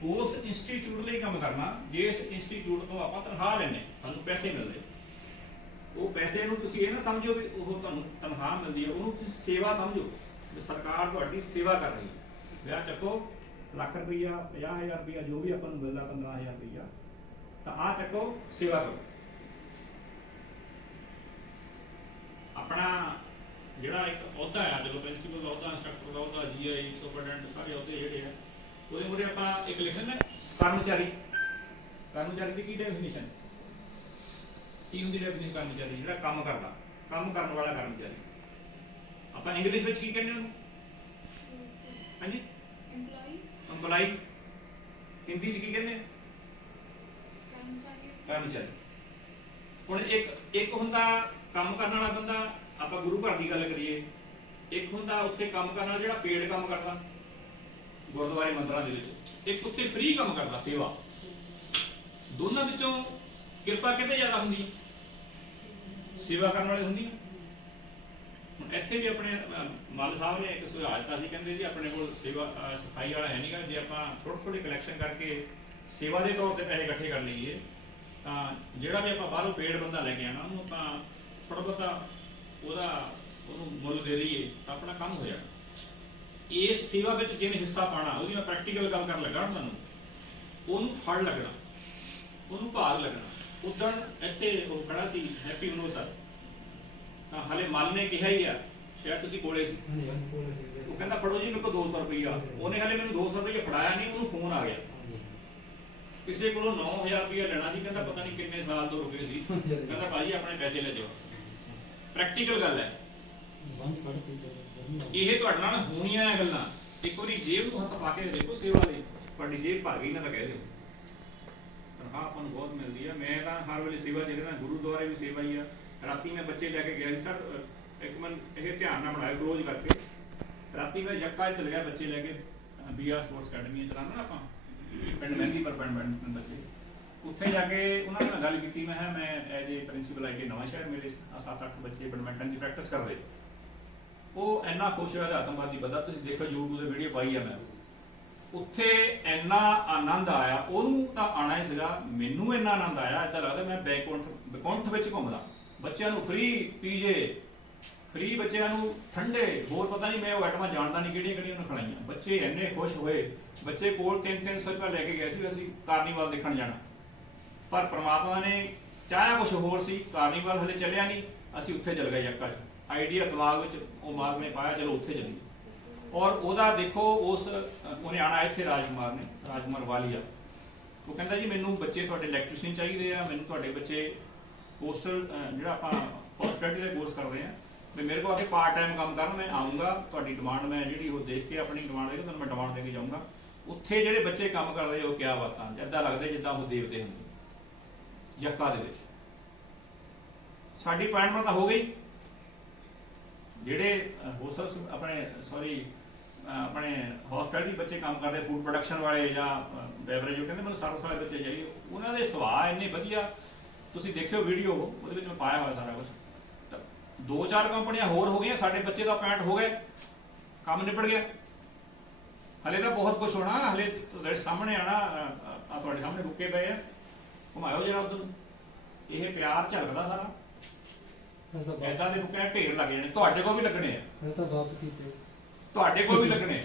ਉਸ ਇੰਸਟੀਚਿਊਟ ਲਈ ਕੰਮ ਕਰਨਾ ਜਿਸ ਇੰਸਟੀਚਿਊਟ ਤੋਂ ਆਪਾਂ ਤਨਖਾਹ ਲੈਣੇ ਸਾਨੂੰ ਪੈਸੇ ਮਿਲਦੇ। ਉਹ ਪੈਸੇ ਨੂੰ ਤੁਸੀਂ ਇਹ ਨਾ ਸਮਝੋ ਵੀ ਉਹ ਤੁਹਾਨੂੰ ਤਨਖਾਹ ਮਿਲਦੀ ਹੈ, ਉਹਨੂੰ ਤੁਸੀਂ ਸੇਵਾ ਸਮਝੋ ਵੀ ਸਰਕਾਰ ਤੁਹਾਡੀ ਸੇਵਾ ਕਰ ਰਹੀ ਹੈ। ਵਿਆਹ ਚੱਕੋ, ਲੱਖ ਰੁਪਈਆ 50000 ਰੁਪਈਆ, ਜੋ ਵੀ ਆਪਾਂ ਨੂੰ ਮਿਲਦਾ 15000 ਰੁਪਈਆ, ਤਾਂ ਆਹ ਚੱਕੋ, ਸੇਵਾ ਕਰੋ। ਆਪਣਾ ਜਿਹੜਾ ਇੱਕ ਅਹੁਦਾ ਹੈ ਚਲੋ ਪ੍ਰਿੰਸੀਪਲ ਦਾ ਅਹੁਦਾ ਇੰਸਟ੍ਰਕਟਰ ਦਾ ਅਹੁਦਾ ਜੀਆਈ ਸੁਪਰਡੈਂਟ ਸਾਰੇ ਅਹੁਦੇ ਜਿਹੜੇ ਆ ਉਹਦੇ ਮੂਰੇ ਆਪਾਂ ਇੱਕ ਲਿਖਣ ਨਾ ਕਰਮਚਾਰੀ। ਕਰਮਚਾਰੀ ਦੀ ਕੀ ਡੈਫੀਨੇਸ਼ਨ ਕੀ ਹੁੰਦੀ ਡੈਫੀਨੇਸ਼ਨ ਕਰਮਚਾਰੀ? ਜਿਹੜਾ ਕੰਮ ਕਰਦਾ ਕੰਮ ਕਰਨ ਵਾਲਾ ਕਰਮਚਾਰੀ। ਆਪਾਂ ਇੰਗਲਿਸ਼ ਵਿੱਚ ਕੀ ਕਹਿੰਦੇ ਉਹਨੂੰ? ਹਾਂਜੀ? Employee EMPLOYE ਹਿੰਦੀ ਚ ਕੀ ਕਹਿੰਦੇ? ਕਰਮਚਾਰੀ। ਕਰਮਚਾਰੀ। ਹੁਣ ਇੱਕ ਇੱਕ ਹੁੰਦਾ ਕੰਮ ਕਰਨ ਵਾਲਾ ਬੰਦਾ ਆਪਾਂ ਗੁਰੂ ਘਰ ਦੀ ਗੱਲ ਕਰੀਏ। ਇੱਕ ਹੁੰਦਾ ਉੱਥੇ ਕੰਮ ਕਰਨ ਵਾਲਾ ਜਿਹੜਾ ਪੇਡ ਕੰਮ ਕਰਦਾ। ਗੁਰਦੁਆਰੇ ਮੰਦਰਾਂ ਦੇ ਵਿੱਚ। ਇੱਕ ਉੱਥੇ ਫ੍ਰੀ ਕੰਮ ਕਰਦਾ ਸੇਵਾ। ਦੋਨਾਂ ਵਿੱਚੋਂ ਕਿਰਪਾ ਕਿਤੇ ਜ਼ਿਆਦਾ ਹੁੰਦੀ ਹੈ? ਸੇਵਾ ਕਰਨ ਵਾਲੇ ਹੁੰਦੀ ਹੈ? ਹੁਣ ਇੱਥੇ ਵੀ ਆਪਣੇ ਅਹ, ਮੱਲ ਸਾਹਿਬ ਨੇ ਇੱਕ ਸੁਝਾਅ ਦਿੱਤਾ ਸੀ ਕਹਿੰਦੇ ਜੀ ਆਪਣੇ ਕੋਲ ਸੇਵਾ ਸਫ਼ਾਈ ਵਾਲਾ ਹੈ ਨਹੀਂਗਾ ਜੇ ਆਪਾਂ ਛੋਟੇ ਛੋਟੇ ਕਲੈਕਸ਼ਨ ਕਰਕੇ ਸੇਵਾ ਦੇ ਤੌਰ ਤੇ ਪੈਸੇ ਇਕੱਠੇ ਕਰ ਲਈਏ ਤਾਂ ਜਿਹੜਾ ਵੀ ਆਪਾਂ ਬਾਹਰੋਂ ਪੇੜ ਬੰਦਾ ਲੈ ਕੇ ਆਣਾ ਉਹਨੂੰ ਆਪਾਂ ਥੋੜਾ ਬਹੁਤਾ ਉਹਦਾ ਉਹਨੂੰ ਮੁੱਲ ਦੇ ਦਈਏ ਤਾਂ ਆਪਣਾ ਕੰਮ ਹੋ ਜਾਣਾ। ਇਸ ਸੇਵਾ ਵਿੱਚ ਜਿਹਨੇ ਹਿੱਸਾ ਪਾਣਾ ਉਹਦੀ ਮੈਂ ਪ੍ਰੈਕਟੀਕਲ ਗੱਲ ਕਰਨ ਲੱਗਾ ਹੁਣ ਤੁਹਾਨੂੰ ਉਹਨੂੰ ਫੜ ਲੱਗਣਾ ਉਹਨੂੰ ਭਾਗ ਲੱਗਣਾ। ਉਦਣ ਇੱਥੇ ਉਹ ਖੜਾ ਸੀ ਹੈਪੀ ਮਨੋ ਸਰ। ਤਾਂ ਹਲੇ ਮੱਲ ਨੇ ਕਿਹਾ ਹੀ ਆ ਸ਼ਾਇਦ ਤੁਸੀਂ ਕੋਲੇ ਸੀ। ਉਹ ਕਹਿੰਦਾ ਫੜੋ ਜੀ ਮੇਰੇ ਕੋਲ 200 ਰੁਪਈਆ। ਉਹਨੇ ਹਲੇ ਮੈਨੂੰ 200 ਰੁਪਈਆ ਫੜਾਇਆ ਨਹੀਂ ਉਹਨੂੰ ਫੋਨ ਆ ਗਿਆ। ਕਿਸੇ ਕੋਲੋਂ 9000 ਰੁਪਈਆ ਲੈਣਾ ਸੀ ਕਹਿੰਦਾ ਪਤਾ ਨਹੀਂ ਕਿੰਨੇ ਸਾਲ ਤੋਂ ਰੁਕੇ ਸੀ। ਕਹਿੰਦਾ ਭਾਜੀ ਆਪਣੇ ਪੈਸੇ ਲੈ ਜਾਓ। ਪ੍ਰੈਕਟੀਕਲ ਗੱਲ ਹੈ। ਇਹ ਤੁਹਾਡੇ ਨਾਲ ਹੋਣੀਆਂ ਇਹ ਗੱਲਾਂ। ਇੱਕ ਵਾਰੀ ਜੇਬ ਨੂੰ ਹੱਥ ਪਾ ਕੇ ਦੇਖੋ ਸੇਵਾ ਲਈ। ਤੁਹਾਡੀ ਜੇਬ ਭਰ ਗਈ ਨਾ ਤਾਂ ਕਹਿ ਦਿਓ। ਤਨਖਾਹ ਆਪਾਂ ਨੂੰ ਬਹੁਤ ਮਿਲਦੀ ਆ। ਮੈਂ ਤਾਂ ਹਰ ਵੇਲੇ ਸੇਵਾ ਜਿਹੜੇ ਨਾ ਗੁਰੂਦੁਆਰੇ ਵੀ ਸੇਵਾ ਹੀ ਆ। ਰਾਤੀ ਮੈਂ ਬੱਚੇ ਲੈ ਕੇ ਗਿਆ ਸੀ, ਸਰ ਇੱਕ ਮਿੰਟ, ਇਹ ਧਿਆਨ ਨਾਲ ਬਣਾਇਓ ਕਲੋਜ਼ ਕਰਕੇ। ਰਾਤੀ ਮੈਂ ਜੱਕਾ ਚਲ ਗਿਆ ਬੱਚੇ ਲੈ ਕੇ ਬੀਆਰ ਸਪੋਰਟਸ ਅਕੈਡਮੀ ਚਲਾਉਂਦਾ ਨਾ ਆਪਾਂ। ਪਿੰਡ ਮਹਿੰਦੀ ਪਰ ਪਿੰਡ ਪਿੰਡ ਬੱਚੇ। ਉੱਥੇ ਜਾ ਕੇ ਉਹਨਾਂ ਨਾਲ ਗੱਲ ਕੀਤੀ, ਮੈਂ ਮੈਂ ਐਜ਼ ਏ ਪ੍ਰਿੰਸੀਪਲ ਆਈ ਕੇ ਨਵਾਂ ਸ਼ਹਿਰ ਮੇਰੇ 7-8 ਬੱਚੇ ਬੈਡਮਿੰਟਨ ਦੀ ਪ੍ਰੈਕਟਿਸ ਕਰਦੇ ਉਹ ਇੰਨਾ ਖੁਸ਼ ਹੋਇਆ ਆਤਮਵਾਦੀ ਬੰਦਾ ਤੁਸੀਂ ਦੇਖੋ YouTube ਤੇ ਵੀਡੀਓ ਪਾਈ ਆ ਮੈਂ। ਉੱਥੇ ਇੰਨਾ ਆਨੰਦ ਆਇਆ, ਉਹਨੂੰ ਤਾਂ ਆਣਾ ਹੀ ਸੀਗਾ, ਮੈਨੂੰ ਇੰਨਾ ਆਨੰਦ ਆਇਆ ਏਦਾਂ ਲੱਗਦਾ ਮੈਂ ਬੈਕੁੰਠ ਬੈਕੁੰਠ ਵਿੱਚ ਘੁੰਮਦਾ। ਬੱਚਿਆਂ ਨੂੰ ਫ੍ਰੀ ਪੀਜੇ ਫ੍ਰੀ ਬੱਚਿਆਂ ਨੂੰ ਠੰਡੇ, ਹੋਰ ਪਤਾ ਨਹੀਂ ਮੈਂ ਉਹ ਆਈਟਮਾਂ ਜਾਣਦਾ ਨਹੀਂ ਕਿਹੜੀਆਂ ਕਿਹੜੀਆਂ ਉਹਨੂੰ ਖਿਲਾਈਆਂ। ਬੱਚੇ ਇੰਨੇ ਖੁਸ਼ ਹੋਏ, ਬੱਚੇ ਕੋਲ 3-300 ਰੁਪਏ ਲੈ ਕੇ ਗਏ ਸੀ ਵੀ ਅਸੀਂ ਕਾਰਨੀਵਲ ਦੇਖਣ ਜਾਣਾ। ਪਰ ਪ੍ਰਮਾਤਮਾ ਨੇ ਚਾਹਿਆ ਕੁਝ ਹੋਰ ਸੀ, ਕਾਰਨੀਵਲ ਹਲੇ ਚੱਲਿਆ ਨਹੀਂ, ਅਸੀਂ ਉੱਥੇ ਚੱਲ ਗਏ ਯੱਕਾ 'ਚ। ਆਈਡੀਆ ਦਿਮਾਗ ਵਿੱਚ ਉਹ ਮਾਰਗ ਨੇ ਪਾਇਆ, ਚਲੋ ਉੱਥੇ ਚੱਲੀਏ ਔਰ ਉਹਦਾ ਦੇਖੋ, ਉਸ ਉਹਨੇ ਆਣਾ ਇੱਥੇ ਰਾਜਕੁਮਾਰ ਨੇ, ਰਾਜਕੁਮਾਰ ਵਾਲੀਆ। ਉਹ ਕਹਿੰਦਾ ਜੀ, ਮੈਨੂੰ ਬੱਚੇ ਤੁਹਾਡੇ ਇਲੈਕਟ੍ਰੀਸ਼ੀਅਨ ਚਾਹੀਦੇ ਆ, ਮੈਨੂੰ ਤੁਹਾਡੇ ਬੱਚੇ ਪੋਸਟਲ ਜਿਹੜਾ ਆਪਾਂ ਪੋਸਟਲ ਦੇ ਕੋਰਸ ਕਰ ਰਹੇ ਆ, ਵੀ ਮੇਰੇ ਕੋਲ ਆ ਕੇ ਪਾਰਟ ਟਾਈਮ ਕੰਮ ਕਰਨ, ਮੈਂ ਆਉਂਗਾ, ਤੁਹਾਡੀ ਡਿਮਾਂਡ ਮੈਂ ਜਿਹੜੀ ਉਹ ਦੇਖ ਕੇ ਆਪਣੀ ਡਿਮਾਂਡ ਦੇ ਕੇ ਤੁਹਾਨੂੰ ਮੈਂ ਡਿਮਾਂਡ ਦੇ ਕੇ ਜਾਊਂਗਾ। ਉੱਥੇ ਜਿਹੜੇ ਬੱਚੇ ਕੰਮ ਕਰਦੇ, ਉਹ ਕਿਆ ਬਾਤਾਂ ਜਿੱਦਾਂ ਲੱਗਦੇ ਜਿੱਦਾਂ ਉਹ ਦੇਵਤੇ ਹੁੰਦੇ। ਜੱਕਾ ਦੇ ਵਿੱਚ। ਸਾਡੀ ਅਪਾਇੰਟਮੈਂਟ ਤਾਂ ਹੋ ਗਈ। ਜਿਹੜੇ ਹੋਸਟਲਸ ਆਪਣੇ ਸੌਰੀ ਆਪਣੇ ਹੌਸਪਿਟੈਲਿਟੀ ਬੱਚੇ ਕੰਮ ਕਰਦੇ ਫੂਡ ਪ੍ਰੋਡਕਸ਼ਨ ਵਾਲੇ ਜਾਂ ਬੈਵਰੇਜ ਉਹ ਕਹਿੰਦੇ ਮੈਨੂੰ ਸਰਵਿਸ ਵਾਲੇ ਬੱਚੇ ਚਾਹੀਦੇ। ਉਹਨਾਂ ਦੇ ਸੁਭਾਅ ਇੰਨੇ ਵਧੀਆ, ਤੁਸੀਂ ਦੇਖਿਓ ਵੀਡੀਓ ਉਹਦੇ ਵਿੱਚ ਮੈਂ ਪਾਇਆ ਹੋਇਆ ਸਾਰਾ ਕੁਝ ਤਾਂ ਦੋ ਚਾਰ ਕੰਪਨੀਆਂ ਹੋਰ ਹੋ ਗਈਆਂ, ਸਾਡੇ ਬੱਚੇ ਦਾ ਪੈਂਟ ਹੋ ਗਏ, ਕੰਮ ਨਿਪਟ ਗਿਆ। ਹਲੇ ਤਾਂ ਬਹੁਤ ਕੁਝ ਹੋਣਾ, ਹਲੇ ਤੁਹਾਡੇ ਸਾਹਮਣੇ ਆਣਾ ਆ ਤੁਹਾਡੇ ਸਾਹਮਣੇ ਬੁੱਕੇ ਪਏ ਆ। ਘੁਮਾਇਓ ਜਰਾ ਉਧਰ ਇਹ ਪਿਆਰ ਝਲਕਦਾ ਸਾਰਾ। ਐਦਾਂ ਦੇ ਬੁੱਕੇ ਢੇਰ ਲੱਗ ਜਾਣੇ ਤੁਹਾਡੇ ਕੋਲ ਵੀ ਲੱਗਣੇ ਆ। ਇਹ ਤਾਂ ਵਾਪਸ ਕੀਤੇ। ਤੁਹਾਡੇ ਕੋਲ ਵੀ ਲੱਗਣੇ।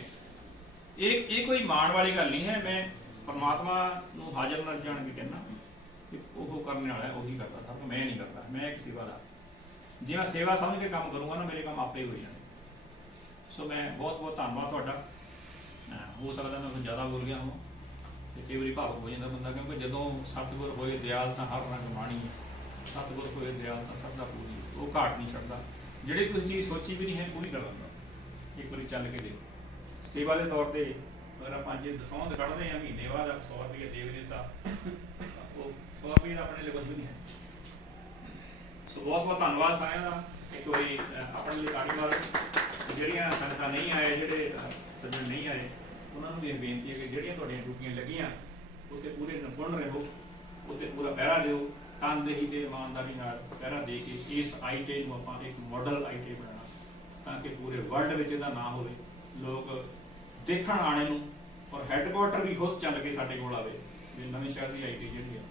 ਇਹ ਇਹ ਕੋਈ ਮਾਣ ਵਾਲੀ ਗੱਲ ਨਹੀਂ ਹੈ ਮੈਂ ਪਰਮਾਤਮਾ ਨੂੰ ਹਾਜ਼ਰ ਨਾਲ ਜਾਣ ਕੇ ਕਹਿੰਦਾ ਕਿ ਉਹ ਕਰਨ ਵਾਲਾ ਹੈ, ਉਹੀ ਕਰਦਾ ਸਭ ਮੈਂ ਨਹੀਂ ਕਰਦਾ ਮੈਂ ਇੱਕ ਸੇਵਾਦਾਰ। ਜੇ ਮੈਂ ਸੇਵਾ ਸਮਝ ਕੇ ਕੰਮ ਕਰੂੰਗਾ ਨਾ ਮੇਰੇ ਕੰਮ ਆਪੇ ਹੋ ਜਾਣੇ। ਸੋ ਮੈਂ ਬਹੁਤ ਬਹੁਤ ਧੰਨਵਾਦ ਤੁਹਾਡਾ। ਅਹ ਹੋ ਸਕਦਾ ਮੈਂ ਕੁਝ ਜ਼ਿਆਦਾ ਬੋਲ ਗਿਆ ਹਾਂ ਤੇ ਕਈ ਵਾਰੀ ਭਾਵੁਕ ਹੋ ਜਾਂਦਾ ਬੰਦਾ ਕਿਉਂਕਿ ਜਦੋਂ ਸਤਿਗੁਰ ਹੋਏ ਦਿਆਲ ਤਾਂ ਹਰ ਰੰਗ ਮਾਣੀ ਹੈ। ਸਤਿਗੁਰ ਹੋਏ ਦਿਆਲ ਤਾਂ ਸਭ ਦਾ ਪੂਰੀ। ਉਹ ਘਾਟ ਨਹੀਂ ਛੱਡਦਾ। ਜਿਹੜੀ ਤੁਸੀਂ ਚੀਜ਼ ਸੋਚੀ ਵੀ ਨਹੀਂ ਹੈ ਪੂਰੀ ਕਰ ਦਿੰਦਾ। ਇੱਕ ਵਾਰੀ ਚੱਲ ਕੇ ਦੇਖੋ। ਸੇਵਾ ਦੇ ਤੌਰ ਤੇ ਅਗਰ ਆਪਾਂ ਜੇ ਦਸੌਂਦ ਕੱਢਦੇ ਆ ਮਹੀਨੇ ਬਾਅਦ 100 ਰੁਪਏ ਦੇ ਵੀ ਦਿੱਤਾ, ਉਹ 100 ਰੁਪਏ ਆਪਣੇ ਲਈ ਕੁਝ ਵੀ ਨਹੀਂ ਹੈ। ਸੋ ਬਹੁਤ ਬਹੁਤ ਧੰਨਵਾਦ ਸਾਰਿਆਂ ਦਾ। ਇੱਕ ਵਾਰੀ ਆਪਣੇ ਲਈ ਤਾੜੀ ਮਾਰੋ ਜਿਹੜੀਆਂ ਸੰਗਤਾਂ ਨਹੀਂ ਆਏ, ਜਿਹੜੇ ਸੱਜਣ ਨਹੀਂ ਆਏ, ਉਹਨਾਂ ਨੂੰ ਵੀ ਬੇਨਤੀ ਹੈ ਕਿ ਜਿਹੜੀਆਂ ਤੁਹਾਡੀਆਂ ਡਿਊਟੀਆਂ ਲੱਗੀਆਂ ਉੱਤੇ ਪੂਰੇ ਨਿਪੁੰਨ ਰਹੋ ਉੱਤੇ ਪੂਰਾ ਪਹਿਰਾ ਦਿਓ। ਤਨਦੇਹੀ ਤੇ ਇਮਾਨਦਾਰੀ ਨਾਲ ਪਹਿਰਾ ਦੇ ਕੇ ਇਸ ਆਈਟੀ ਨੂੰ ਆਪਾਂ ਇੱਕ ਮਾਡਲ ਆਈਟੀ ਬਣਾਉਣਾ ਤਾਂ ਕਿ ਪੂਰੇ ਵਰਲਡ ਵਿੱਚ ਇਹਦਾ ਨਾਮ ਹੋਵੇ, ਲੋਕ ਦੇਖਣ ਆਣੇ ਨੂੰ ਔਰ ਹੈੱਡਕੁਆਟਰ ਵੀ ਖੁਦ ਚੱਲ ਕੇ ਸਾਡੇ ਕੋਲ ਆਵੇ, ਵੀ ਨਵੇਂ ਸ਼ਹਿਰ ਦੀ ਆਈਟੀ ਜਿਹੜੀ ਆ,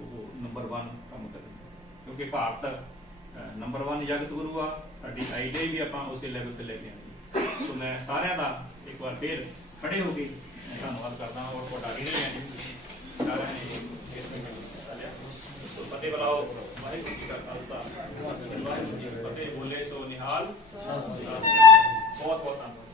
ਉਹ ਨੰਬਰ 1 ਕੰਮ ਕਰੇ ਕਿਉਂਕਿ ਭਾਰਤ ਨੰਬਰ 1 ਜਗਤ ਗੁਰੂ ਆ, ਸਾਡੀ ਆਈਟੀ ਵੀ ਆਪਾਂ ਉਸੇ ਲੈਵਲ ਤੇ ਲੈ ਕੇ ਆਏ ਸੋ ਮੈਂ ਸਾਰਿਆਂ ਦਾ ਇੱਕ ਵਾਰ ਫੇਰ ਖੜੇ ਹੋ ਕੇ ਮੈਂ ਧੰਨਵਾਦ ਕਰਦਾ ਹਾਂ ਔਰ ਤੁਹਾਡਾ ਵੀ ਸਾਰਿਆਂ ਨੇ ਇਸ ਵਿੱਚ ਹਿੱਸਾ ਲਿਆ ਸੋ ਫਤਿਹ ਬੁਲਾਓ। ਵਾਹਿਗੁਰੂ ਜੀ ਕਾ ਖਾਲਸਾ। ਵਾਹਿਗੁਰੂ ਜੀ ਫਤਿਹ। ਬੋਲੇ ਸੋ ਨਿਹਾਲ। ਬਹੁਤ ਬਹੁਤ ਧੰਨਵਾਦ।